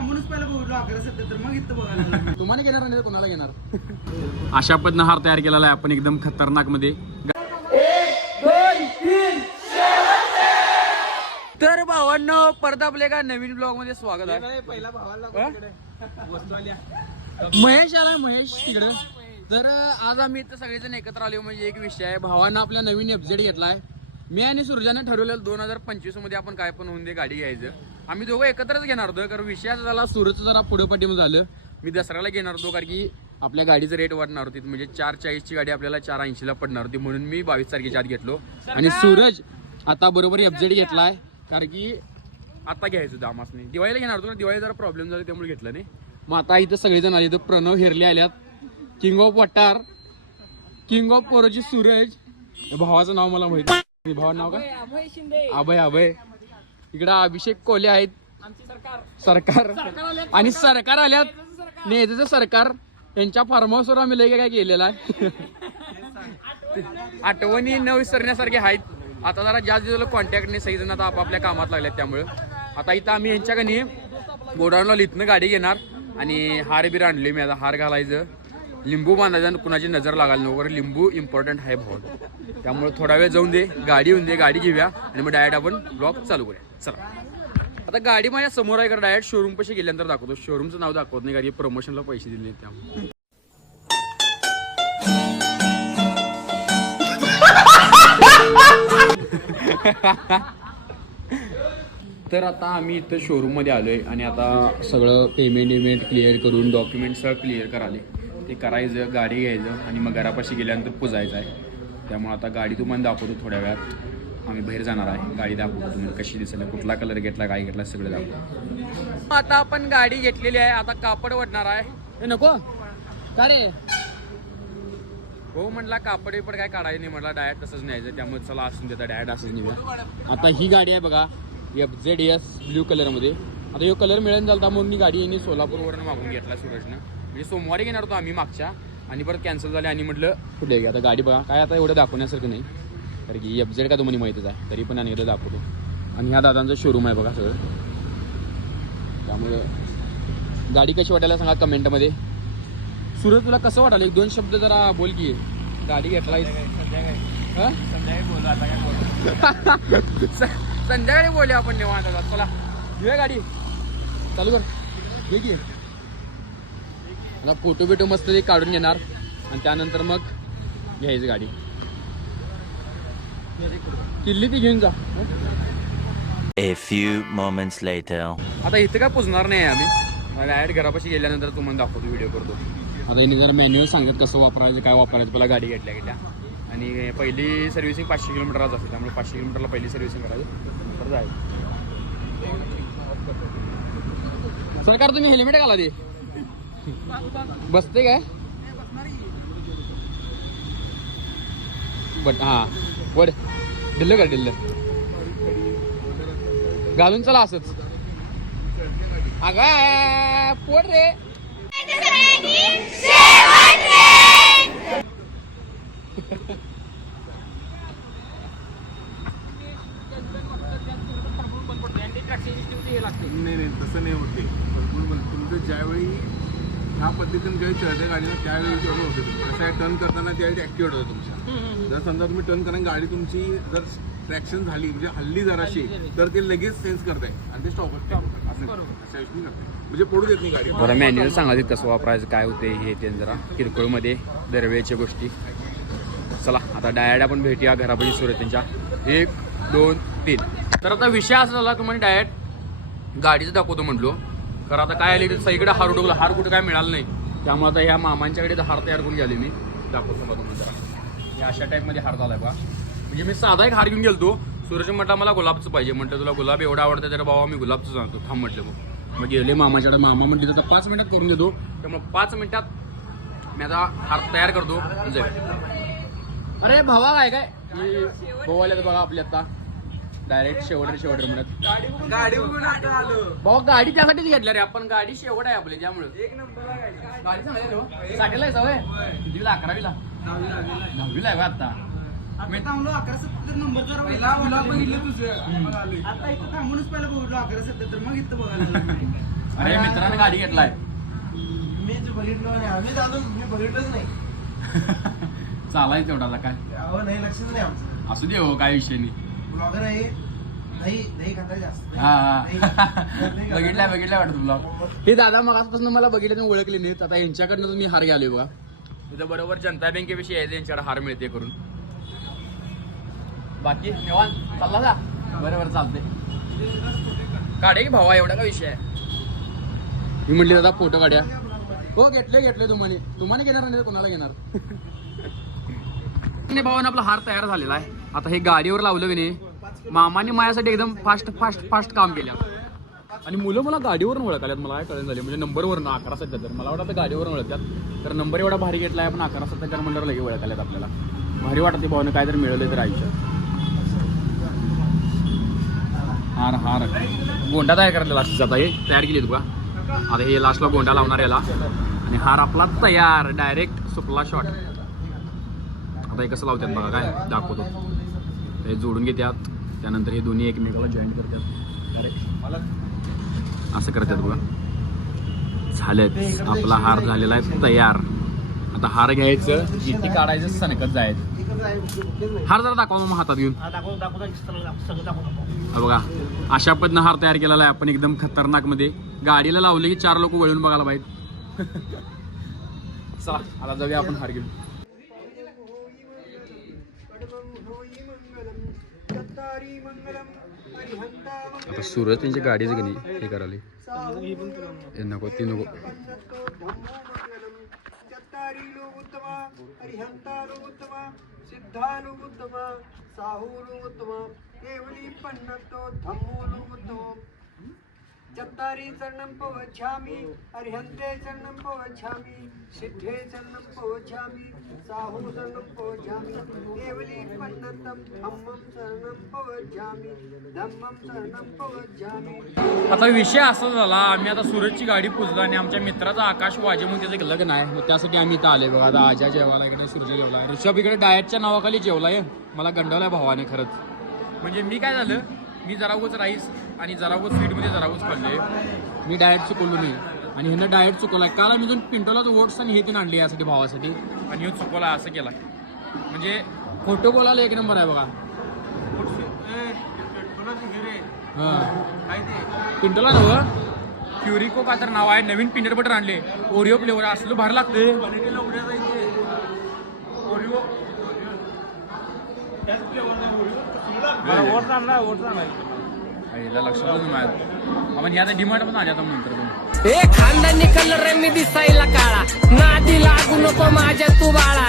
थांबूनच पहिला बघितलो अकरा सत्तर तर मग इथं बघायला लागलो. तुम्हाला घेणार नाही तर कोणाला घेणार? अशा पद्धतीनं हार तयार केलेला आहे आपण एकदम खतरनाकमध्ये तर भावांनो परत आपल्या एका नवीन ब्लॉगमध्ये स्वागत आहे. पहिला भावाला हा? महेश आला महेश तिकडं. तर आज आम्ही इथं सगळेजण एकत्र आलो म्हणजे एक विषय आहे. भावानं आपला नवीन एफजेड घेतलाय. मी आणि सुरजाने ठरवलेलं दोन हजार पंचवीसमध्ये आपण काय पण होऊन दे गाडी घ्यायचं. आम्ही दोघं एकत्रच घेणार होतो कारण विषय असा झाला सूरजचं जरा पुढे पाठीमा झालं. मी दसऱ्याला घेणार होतो कारण की आपल्या गाडीचं रेट वाढणार होती. म्हणजे चार चाळीसची गाडी आपल्याला चार ऐंशीला पडणार होती म्हणून मी बावीस तारखेच्या आत घेतलो. आणि सूरज आता बरोबर एफजेड घेतलाय कारण की आता घ्यायचं होतं आमासने दिवाळीला घेणार होतो ना दिवाळी जरा प्रॉब्लेम झाला त्यामुळे घेतलं नाही. मग आता इथं सगळेजण आले इथं प्रणव हेरले आल्यात. King of Vatar king of पोरोची Suraj. भावाचं नाव मला माहिती. भावाचं नाव काय? अभय अभय. इकडं अभिषेक कोले आहेत. सरकार. आणि सरकार आल्यात. नेतेचं सरकार. यांच्या फार्म हाऊसवर आम्ही लय काय केलेलं आहे. आठवणी न विसरण्यासारखे आहेत. आता जरा जास्त दिवस कॉन्टॅक्टने सगळेजण आता आपापल्या कामात लागल्यात त्यामुळं. आता इथं आम्ही यांच्याकडे गोडाऊनला लिथनं गाडी घेणार आणि हार बीर आणले मी आता हार घालायचं. लिंबू बांधायचा आणि कुणाची नजर लागायला नको कारण लिंबू इम्पॉर्टंट आहे भाऊ. त्यामुळे थोडा वेळ जाऊन दे गाडी येऊन दे गाडी घेऊया आणि मग डायरेक्ट आपण ब्लॉग चालू करूया. चला. आता गाडी माझ्यासमोर आहे का डायरेक्ट शोरूम पैसे गेल्यानंतर दाखवतो. शोरूमचं नाव दाखवत नाही गाडी प्रमोशनला पैसे दिले नाहीत त्यामुळे. तर आता आम्ही इथं शोरूममध्ये आलो आहे आणि आता सगळं पेमेंट वेमेंट क्लिअर करून डॉक्युमेंट सगळं क्लिअर कराले ते करायचं गाडी घ्यायचं आणि मग घरापाशी गेल्यानंतर पुजायचं आहे. त्यामुळे आता गाडी तुम्हाला दाखवतो थोड्या वेळात. आम्ही बाहेर जाणार आहे. गाडी दाखवतो तुम्हाला कशी दिसेल कुठला कलर घेतला काय घेतला सगळं दाखवतो. आता आपण गाडी घेतलेली आहे. आता कापड वडणार आहे. हे नको. का रे? हो म्हटला कापड बिपड काय काढायचं नाही म्हटला. डायरेक्ट तसंच न्यायचं. त्यामुळे चला असून देता डायरेक्ट असंच नेऊया आता ही गाडी आहे बघा. एफ झेड एस ब्ल्यू कलरमध्ये आता हे कलर मिळून झाला म्हणून मी गाडी यांनी सोलापूरवरून मागून घेतला सूरजनं. म्हणजे सोमवारी घेणार होतो आम्ही मागच्या आणि परत कॅन्सल झाले आणि म्हटलं कुठे आता गाडी बघा. काय आता एवढं दाखवण्यासारखं नाही. कारण की एफ झेड का तुम्हाला माहितीच आहे. तरी पण आणि एकदा दाखवतो. आणि ह्या दादांचं शोरूम आहे बघा सगळं. त्यामुळे गाडी कशी वाटायला सांगा कमेंटमध्ये. सूरज तुला कसं वाटायला? एक दोन शब्द जरा बोल की. गाडी घेतलाय हं? संध्याकाळी बोलू आता काय बोलू? संध्याकाळी बोलूया आपण निवांत. चला घेऊया गाडी. चालू कर. घे की. आता फोटो बिटो मस्त ते काढून घेणार. आणि त्यानंतर मग घ्यायची गाडी. किल्ली ती घेऊन जा? A few moments later. आता इथं काय पुजणार नाही आम्ही. डायरेक्ट घरापाशी गेल्यानंतर तुम्हाला दाखवतो व्हिडिओ करतो. आता इथे जरा मॅन्युअल सांगत कसं वापरायचं काय वापरायचं पहिला गाडी घेतल्या घेतल्या. आणि पहिली सर्व्हिसिंग पाचशे किलोमीटरच असते त्यामुळे पाचशे किलोमीटरला पहिली सर्व्हिसिंग करायची. नंतर जायचं. सरकार तुम्ही हेल्मेट घाला दे बसते काय? बट हां. वड. दिल्लं का दिल्लं घालून चला असंच. अग पोट रे नाही नाही तसं नाही होते भरपूर पण तुमचं ज्यावेळी ह्या चढत्या गाडीला त्यावेळी तेवढं होतं तुम्ही. कसं आहे टर्न करताना त्यावेळी ॲक्टिवेट होतं तुमच्या. जर समजा तुम्ही टर्न करताना गाडी तुमची जर ट्रॅक्शन झाली म्हणजे हल्ली जराशी तर ते लगेच सेन्स करताय आणि ते स्टॉप असं म्हणजे पडू देत नाही गाडी. बरं मॅन्युअल सांगायचं कसं वापरायचं काय होते हे ते जरा किरकोळमध्ये दरवेळच्या गोष्टी. चला आता डायरेक्ट आपण भेटूया घरापाशी सुरत त्यांच्या एक दोन तीन. तर आता विषय असा झाला तुम्हाला डायरेक्ट गाडीचं दाखवतो म्हटलो कारण आता काय आले सगळीकडे हार उडवला हार कुठं काय मिळालं नाही. त्यामुळे आता ह्या मामांच्याकडे हार तयार करून गेले मी. दाखवतो बघा तुम्हाला अशा टाईपमध्ये हार झालाय बा म्हणजे मी साधा एक हार घेऊन गेलो सूरज म्हटला मला गुलाबचं पाहिजे. म्हटलं तुला गुलाब एवढा आवडतं तर बाबा मी गुलाबचं सांगतो. थांब म्हटलं मग मग गेले मामाच्याकडे. मामा म्हटले तर पाच मिनिटात करून देतो. त्यामुळे पाच मिनिटात मी आता हार तयार करतो. म्हणजे अरे भावा काय काय? भाऊ आले बघा आपले आता. डायरेक्ट शेवटर शेवटर म्हणत. गाडी बघून आता आलो. भाऊ गाडी त्यासाठीच घेतल्या रे आपण. गाडी शेवट आहे आपली त्यामुळे. एक नंबरला गाडी. गाडी चांगली साठीला आहे सवय. कितीला? अकरावीला. दहावीला आहे. आता. आता थांबलो अकरा सत्तर नंबर जर पहिला बघितलं तुझं. आता इथं थांबूनच पहिला बघितलो. अकरा सत्तर तर मग इथं बघायला. अरे मित्राने गाडी घेतलाय. मीच बघितलं आम्हीच आलो मी बघितलंच नाही. चालाय तेवढाला काय? नाही लक्षच नाही आमचं. असू दे हो काय विषय नाही. ब्लॉगर आहे. दही दही जास्त. हा हा. बघितलाय बघितलाय वाटत तुला हे दादा मग आजपासून मला बघितलं आणि ओळखले नाहीत. आता यांच्याकडनं मी हार घ्यालोय बघा तुझं बरोबर जनता बँकेविषयी यायचं यांच्याकडे हार मिळते करून. बाकी निवान चालला जा. बरोबर चालते काढे की भावा एवढा का विषय आहे? मी म्हटली दादा फोटो काढ्या. हो घेतले घेतले तुम्हाला तुम्हाला घेणार नाही तर कोणाला घेणार? नाही भावानं आपला हार तयार झालेला आहे. आता हे गाडीवर लावलं की नाही मामाने माझ्यासाठी एकदम फास्ट फास्ट फास्ट काम केलं. आणि मुलं मला गाडीवरून ओळखाल्यात मला काय कळण झाले. म्हणजे नंबरवरून अकरा अकरा सत्याहत्तर मला वाटतं गाडीवरून ओळखतात. तर नंबर एवढा भारी घेतला आहे पण अकरा सत्याहत्तर म्हणल्यावर लगे ओळखाल्यात आपल्याला. भारी वाटते भावानं काय तर मिळवले तर आयुष्यात. हार हार. गोंडा तयार करायला लास्टचा आता हे तयार केली तुका आता हे लास्टला गोंडा लावणार याला. आणि हार आपला तयार डायरेक्ट सुपला शॉट आता हे कसं लावतात बघा काय दाखवतो. हे जोडून घेतात त्यानंतर हे दोन्ही एकमेकाला जॉईन करतात असं करतात बघा. झालेत. आपला हार झालेला आहे तयार. आता हार घ्यायचं किती काढायचं सणकत जायचं. हार जरा दाखवा मग हातात घेऊन. बघा अशा पद्धतीनं हार तयार केलेला आहे. आपण एकदम खतरनाकमध्ये. गाडीला लावले की चार लोक वळून बघायला पाहिजे. चला आता जाऊया आपण हार घेऊन. आता सूरज त्यांची गाडीच गणी हे करा हे नको ती नको. साहूलु उत्तम केवली पन्नतो धम्मूलु उत्तम. चत्तारी चरणं पवच्छामि अर्हन्ते चरणं पवच्छामि सिद्धे चरणं पवच्छामि साहू चरणं पवच्छामि केवली पन्नतं धम्मं चरणं पवच्छामि धम्मं चरणं पवच्छामि. आता विषय असा झाला आम्ही आता सूरजची गाडी पुजलो आणि आमच्या मित्राचा आकाश वाजे म्हणून त्याचं लग्न आहे. मग त्यासाठी आम्ही इथं आले बघा. आता आजा जेवायला इकडे सूरज जेवला ऋषभ इकडे डायटच्या नावाखाली आहे मला गंडवलाय भावाने खरंच. म्हणजे मी काय झालं मी जरागोच राईस आणि जरागोच स्वीटमध्ये जरागोच खाल्ले. मी डाएट चुकवलो नाही. आणि ह्यानं डाएट चुकवलाय. काल आम्ही दोन पिंटोलाच ओट्स आणि हे तीन आणले यासाठी भावासाठी. आणि हे चुकवला असं केलाय. म्हणजे खोटं बोलायला एक नंबर आहे बघा. हां. पिंटोला नव? क्युरिको का तर नाव आहे. नवीन पिनट बटर आणले. ओरिओ फ्लेवर असलं भारी लागते ए खांदा निकल रे मी दिसायला काळा. नादी लागू नको माझ्या तू बाळा.